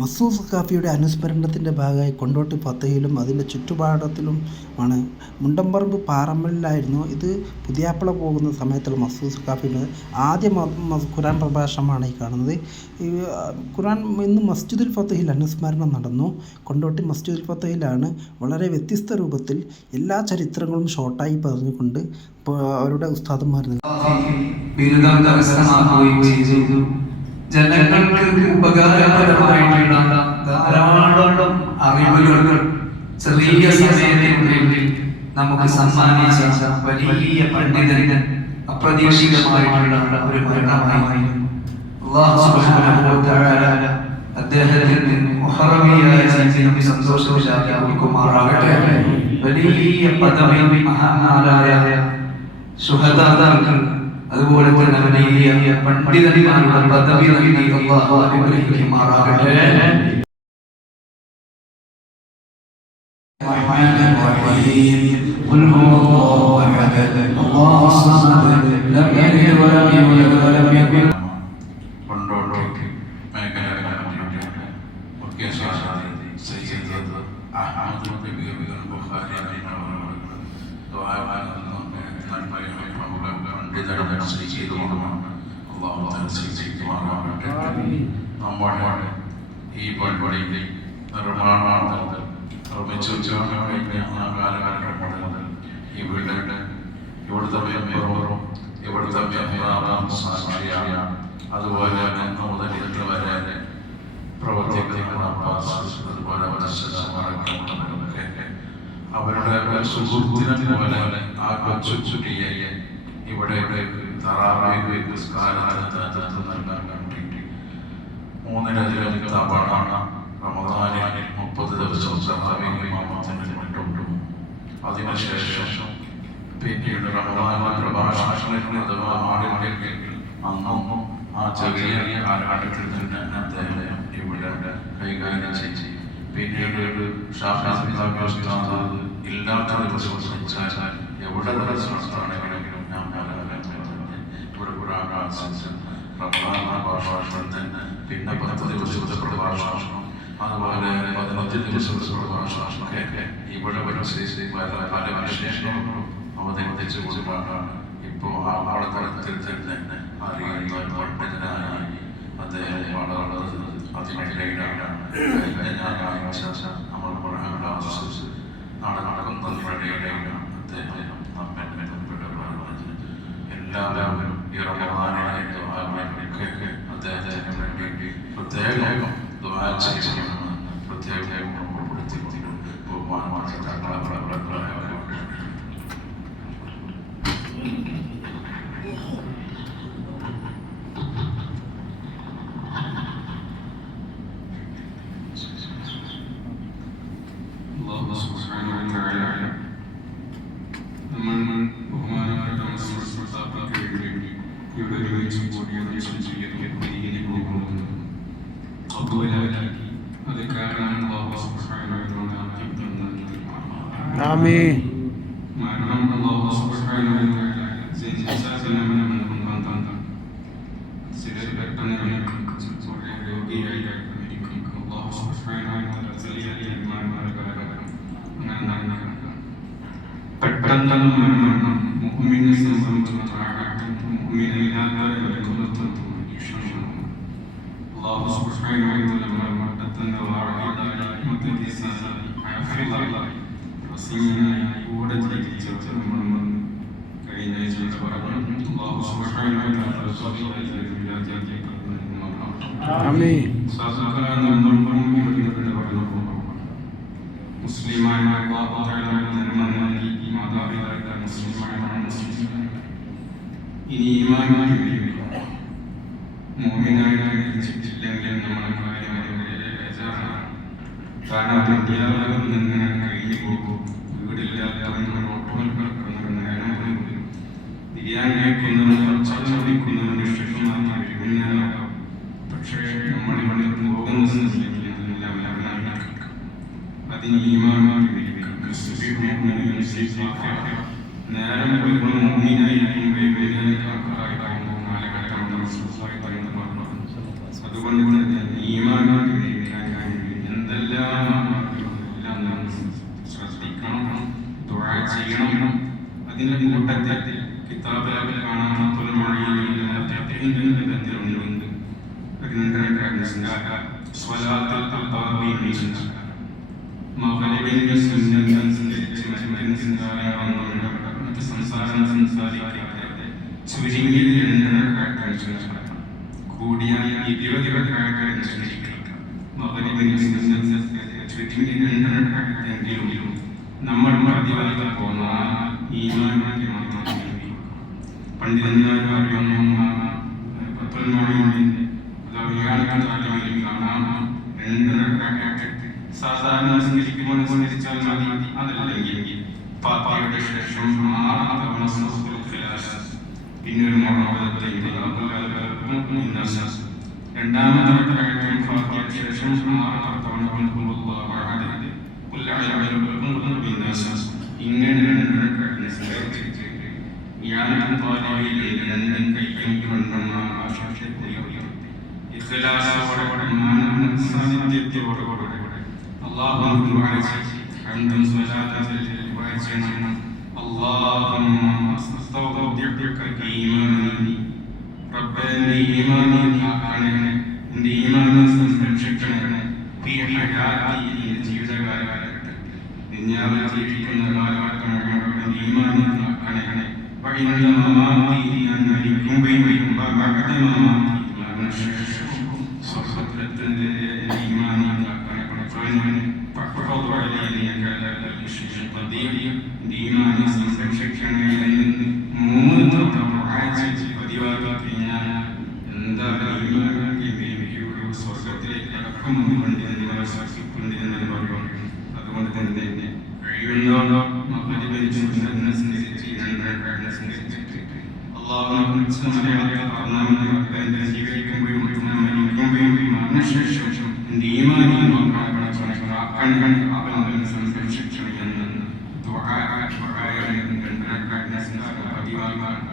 മസൂസ് കാഫിയുടെ അനുസ്മരണത്തിന്റെ ഭാഗമായി കൊണ്ടോട്ടി പത്തയിലും അതിന്റെ ചുറ്റുപാടത്തിലും ആണ്. മുണ്ടംപറമ്പ് പാറമ്മലിലായിരുന്നു ഇത് പുതിയാപ്പള പോകുന്ന സമയത്തുള്ള മസൂസ് കാഫിയുടെ ആദ്യ ഖുരാൻ പ്രഭാഷണമാണ് ഈ കാണുന്നത്. ഖുറാൻ ഇന്ന് മസ്ജിദുൽ ഫത്തഹിൽ അനുസ്മരണം നടന്നു. കൊണ്ടോട്ടി മസ്ജിദുൽ ഫത്തഹിലാണ് വളരെ വ്യത്യസ്ത രൂപത്തിൽ എല്ലാ ചരിത്രങ്ങളും ഷോർട്ടായി പറഞ്ഞുകൊണ്ട് അവരുടെ ഉസ്താദന്മാർ ജനങ്ങൾക്ക് ഉപകാരപ്രദമായിട്ടുള്ള ധാരാളം അറിവുകൾ ചെറിയ സമയത്തിനുള്ളിൽ നമുക്ക് സമ്മാനിച്ച വലിയ പണ്ഡിതന് അപ്രതീക്ഷിതമായിട്ടുള്ള ഒരു ഭരണമായിരുന്നു അദ്ദേഹത്തിൽ മുഹറമിയായ ജീവിതം വലിയ പദവി മഹാനാരായ ശുഹദാക്കൾ അതുപോലെ തന്നെ വലിയ പണ്ഡിതന്മാരുടെ പദവി നൽകി അല്ലാഹു അനുഗ്രഹിക്കുമാറാകട്ടെ الرحمن الرحيم قل هو الله احد الله الصمد لم يلد ولم يولد ولم സയ്യിദുമാണ് അല്ലാഹു തആല സ്വീകരിക്കുമാറാകട്ടെ. നമ്മുടെ ഈ പരിപാടിയുടെ നിർമ്മാണാർത്ഥത്തിൽ നിർമ്മിച്ചു കഴിഞ്ഞ ആ കാലഘട്ടം മുതൽ ഇവിടെ ഇവിടുത്തെ മെമ്പറും ഇവിടുത്തെ മെമ്പറാം സാക്ഷിയാണ്. അതുപോലെ ഇന്ന് മുതൽ ഇന്ന് വരെ പ്രവർത്തിക്കുന്ന അതുപോലെ അവരുടെ സഹോദരങ്ങളൊക്കെ അവരുടെ സുഹൃത്തിനെ പോലെ ആ കൊച്ചു ചുറ്റിയെ ഇവിടെ റമദാനിൽ മുപ്പത് ദിവസം അതിനുശേഷം പിന്നീട് പ്രഭാഷണങ്ങളിൽ അഥവാ ആളുകളിൽ അന്നൊന്നും ആ ചെറിയ കാലഘട്ടത്തിൽ തന്നെ അദ്ദേഹം ഇവിടെ കൈകാര്യം ചെയ്ത് പിന്നീട് ഷാഫാസ് ഇല്ലാത്ത ദിവസം സംസാരിച്ചാൽ എവിടെ ദിവസം ആണെങ്കിലും റമദാൻ പ്രഭാഷണം തന്നെ പിന്നെ പത്ത് ദിവസത്തെ പ്രഭാഷണം. അതുപോലെ പതിനഞ്ച് ദിവസത്തെ പ്രഭാഷണം ഒക്കെ ഇവിടെ ശ്രീ ശ്രീ പല വിശേഷങ്ങളും അവതരിപ്പിച്ചു കൊടുക്കാനാണ് ഇപ്പോൾ ആ ആളതലത്തിൽ തന്നെ അറിയുന്ന പണ്ഡിതനായി അദ്ദേഹം വളർന്നത് അതിനിടയിലാണ്. നമ്മൾ പറയാനുള്ള ക്ലാസ് നാളെ നടക്കുന്നതിനിടയിലാണ് അദ്ദേഹം നമ്മെ ബന്ധപ്പെട്ട് എല്ലാവരും ഈ റമദാനായിട്ട് ആഗ്രഹിക്കൊക്കെ അദ്ദേഹത്തിന് വേണ്ടി പ്രത്യേകം ദുആ ചെയ്യണമെന്ന് പ്രത്യേകം ഓർമ്മപ്പെടുത്തിക്കൊണ്ട് ബഹുമാനമായ തങ്ങളെ പ്രവർത്തനങ്ങളെ അല്ലാഹു സുബ്ഹാനഹു വ തആല നമ്മൾ ബഹുമാനപ്പെട്ട മുസ്ലിം സഹോദരങ്ങൾക്ക് വേണ്ടി ഇവിടെ ഒരുമിച്ച് കൂടിയത് സ്വീകരിക്കാൻ പോകുന്നത് അബ്ദുലാക്കി അത് കാരണം അല്ലാഹു സുബ്ഹാനഹു വ തആല ആമീൻ മരണം അല്ലാഹു സുബ്ഹാനഹു വ തആല ജനിച്ചാൽ നമ്മൾ കൊണ്ടാണ് ചിലർ പെട്ടെന്ന് രോഗിയായി മരിക്കും അല്ലാഹു സുബ്ഹാനഹു വ തആല ചെറിയ ഈമാനുള്ള കാരണം അങ്ങനെ പെട്ടെന്ന് മരണം മുഅ്മിനെ സംബന്ധിച്ചിടത്തോളം മുഅ്മിനില്ലാത്ത അല്ലാഹു സുബ്ഹാനഹു വ റസീനായി കൂടെ ജീവിച്ച നമ്മൾ കഴിഞ്ഞ ആഴ്ച പറഞ്ഞു പറഞ്ഞു മുസ്ലിമായ നന്മ നൽകി ഈ മാതാപിതാക്കൾ മുസ്ലിമായ മുസ്ലിം ഇനി ഈമാനായി വരിക മോമിനായിട്ട് മരിച്ചിട്ടില്ലെങ്കിൽ നമ്മുടെ കാര്യം വളരെ ബേജാറാണ് കാരണം അധ്യാപകർ നിന്ന് കഴിഞ്ഞു പോകും അതിന്റെ കൂട്ടത്തിൽ കിതാബിൽ കാണാൻ ബന്ധമുണ്ട് സ്വലാത്തുൽ അബാബി മകരവിന്റെ മറ്റ് സംസാരം സംസാരിക്കാതെ ചുരുങ്ങിയത് രണ്ടെണ്ണ കൂടിയ ഇരുപത് സുന്നതനുസരിച്ച് ചുരുങ്ങിയത് രണ്ടെണ്ണെങ്കിലും നമ്മൾ പ്രതിപാദിക്കാൻ പോകുന്ന ഈമാനാക്കി മാത്രം പണ്ഡിതന്മാരും സാധാരണ സ്മരിക്കുമ്പോൾ സ്മരിച്ചാൽ മതി. അതല്ലെങ്കിൽ പാപ്പയുടെ ശേഷം ആറ് തവണ പിന്നെ ഒരു രണ്ടാമത്തെ ശേഷം ആറ് തവണ ഇങ്ങനെ യാതൊരു തോൽവിയിൽ രണ്ടും കൈയും കൊണ്ടെന്ന ആശാസത്തെ ഇഖ്ലാസോടെ സാന്നിധ്യത്തോടെ അല്ലാഹു حمدا صلاة وأجمعنا اللهم أستودعك إيماني ربنا إيماني കാക്കണേ എൻ്റെ ഈമാനെ സംരക്ഷിക്കണേ ഈ ഹയാത്തി എൻ്റെ ജീവിതകാലഘട്ടത്തിൽ ദുനിയാവിൽ ജീവിക്കുന്ന കാലഘട്ടം ഈമാനാക്കണേ വഴിഞ്ഞ മമാമീതി ഞാൻ മരിക്കുമ്പോഴും മകതമാമാതിയാണ് സ്വർഗത്തിലെത്തന്റെ ഈമാനാക്കണേ പടച്ചവനെ പട്ടത്തോട് ഈമാന സംരക്ഷിക്കണേ എന്ന് മൂന്ന് തവണ പ്രായച്ചു പതിവാകാത്ത ഞാൻ എന്താ ഈമാനാക്കി സ്വർഗത്തിലേക്ക് കടക്കുമെന്ന് പണ്ടിരുന്ന വിശ്വസിക്കുന്നിരുന്ന പറയുന്നത് മൂന്ന് പ്രാഴ്ച പതിവാക്കി ഞാൻ എന്താ ഈമാനിയൊരു സ്വർഗത്തിലേക്ക് അടക്കമെന്ന് പണ്ഡിതന്മാർ സാക്ഷിപ്പണ്ഡിതന്മാർ പറയുന്നു അതുകൊണ്ട് തന്നെ കഴിയുന്നതോ മകരിച്ച് രോഗികളായ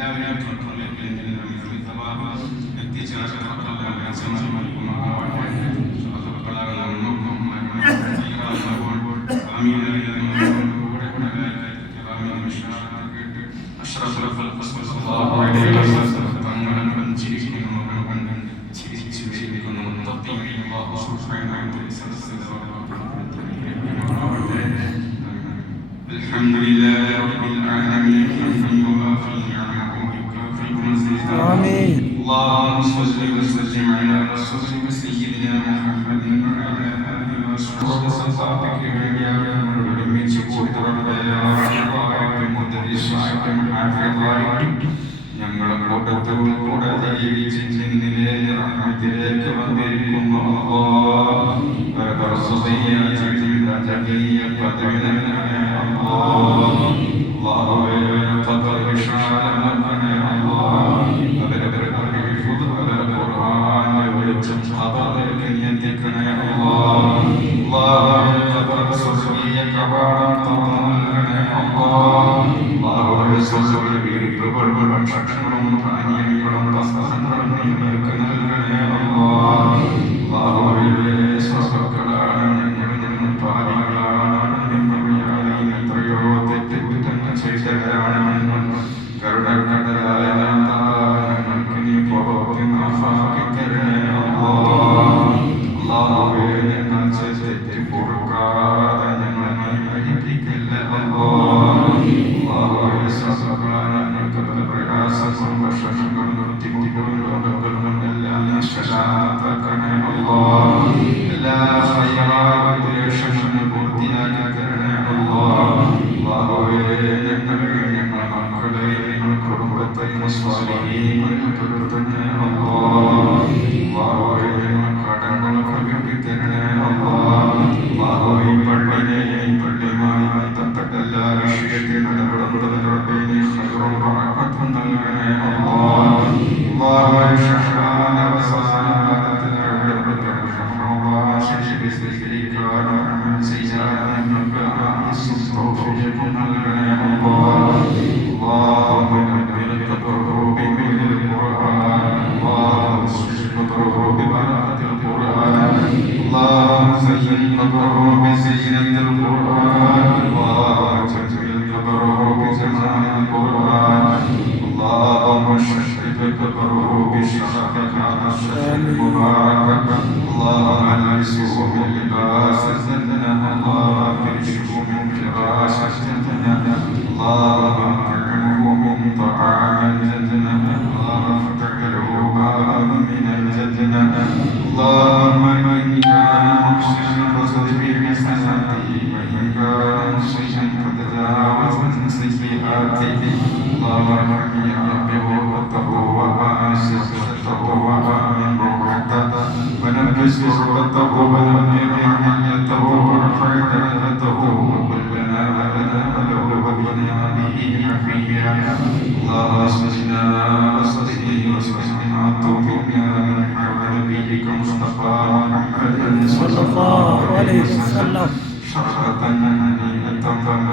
എല്ലാവരെയും ചുറ്റുമുള്ള മിതവാഹ വ്യക്തിചാരപ്രവർത്തന الحمد لله رب العالمين കൂട്ടത്തോട് കൂടെ ജീവിച്ച് നിന്നിലെ റഹ്മത്തിലേക്ക് വന്നിരിക്കുന്നു ഭക്ഷണവും പാനീയങ്ങളും കൊടുക്കാതെ ഞങ്ങളെ അനുഗ്രഹിക്കല്ല ഞങ്ങൾക്ക് പ്രയാസങ്ങളും ഭക്ഷണങ്ങളും ബുദ്ധിമുട്ടുകളും രോഗങ്ങളും എല്ലാം നഷ്ടകരണേ എല്ലാ ഹയറാവേഷങ്ങളും പൂർത്തിയാക്കി തരണേ ഞങ്ങളെയും ഞങ്ങളുടെ മക്കളെയും ഞങ്ങളുടെ കുടുംബത്തെയും സ്വാധീനം തന്നെ اللهم انزله بباسطنا اللهم اكرمه من فراستنا اللهم اكرمه اللهم افتح له من الجنه اللهم من كان محسنا فصل بحسناته ومن كان محسنا فتجاوز عن سيئاته اللهم ارحمني ربه واتقوه ونفس غربته ونمر محلته وارفع درجته وكلنا لنا له وبنا به حفيا اللهم اسقنا واسقه واسقنا توفيقنا من حول نبيك مصطفى محمد صلى الله عليه وسلم شرفة هنيئة مريئة